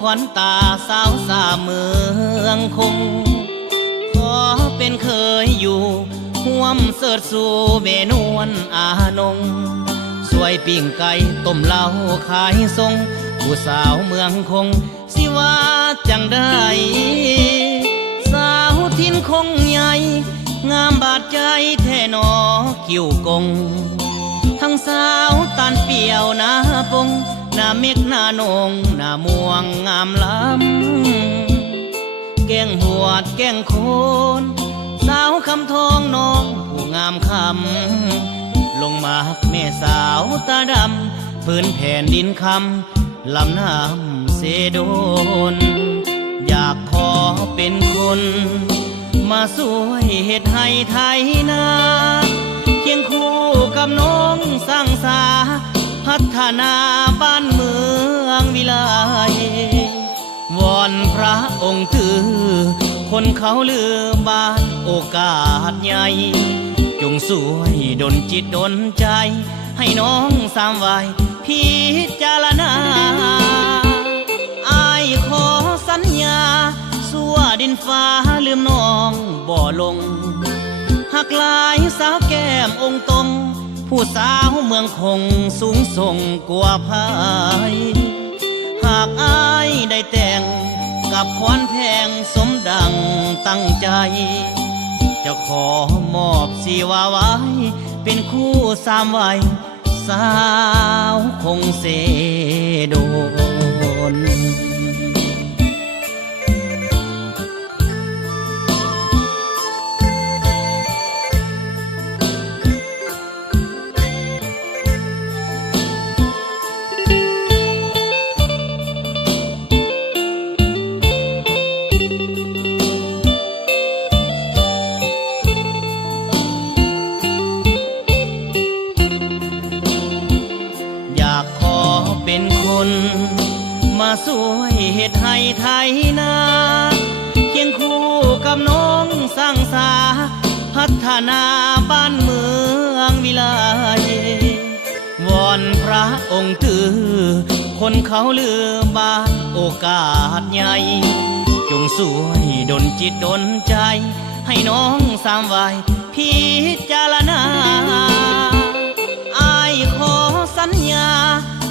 ขวัญตาสาวสาเมืองคงขอเป็นเคยอยู่ห่วมเสิร์ชสู่เมนวนอานงสวยปิ้งไก่ต้มเหล้าขายทรงผู้สาวเมืองคงสิว่าจังได้สาวทิ้นคงใหญ่งามบาดใจแท่หนอคิ้วกงทั้งสาวตานเปี่ยวหน้าปงหน้าเมฆหน้านงหน้าม่วงงามล้ำแก้งหวดแก้งโคนสาวคำทองน้องผู้งามคำลงมาแม่สาวตาดำพื้นแผ่นดินคำลำน้ำเสดนอยากขอเป็นคนมาสวยเฮ็ดให้ไทยนาเคียงคู่กับน้องสร้างสาพัฒนาบ้านเมืองวิไลวอนพระองค์ถือคนเขาลือบ้านโอกาสใหญ่จงสวยดลจิตดลใจให้น้องสามวัยพิจารณาอ้ายขอสัญญาสัวดินฟ้าลืมน้องบ่ลงหักลายสาวแก้มองค์ตรงผู้สาวเมืองคงสูงส่งกว่าพายหากอ้ายได้แต่งกับขวัญแพงสมดังตั้งใจจะขอมอบสีวาไว้เป็นคู่สามวัยสาวคงเสดนเป็นคนมาสวยเฮ็ดให้ไทยนาเคียงคู่กับน้องสร้างสาพัฒนาบ้านเมืองวิไลวอนพระองค์ถือคนเขาลือบ้านโอกาสใหญ่จงสวยดลจิตดลใจให้น้องสามวัยพิจารณาอ้ายขอสัญญา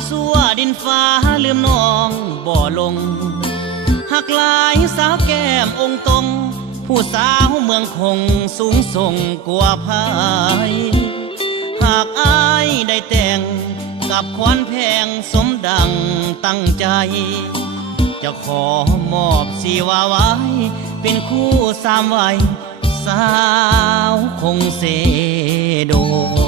สัวดินฟ้าลืมน้องบ่ลงหักลายสาวแก้มองค์ตรงผู้สาวเมืองคงสูงส่งกว่าพายหากอ้ายได้แต่งกับขวัญแพงสมดังตั้งใจจะขอมอบสีวาไว้เป็นคู่สามวัยสาวคงเสดน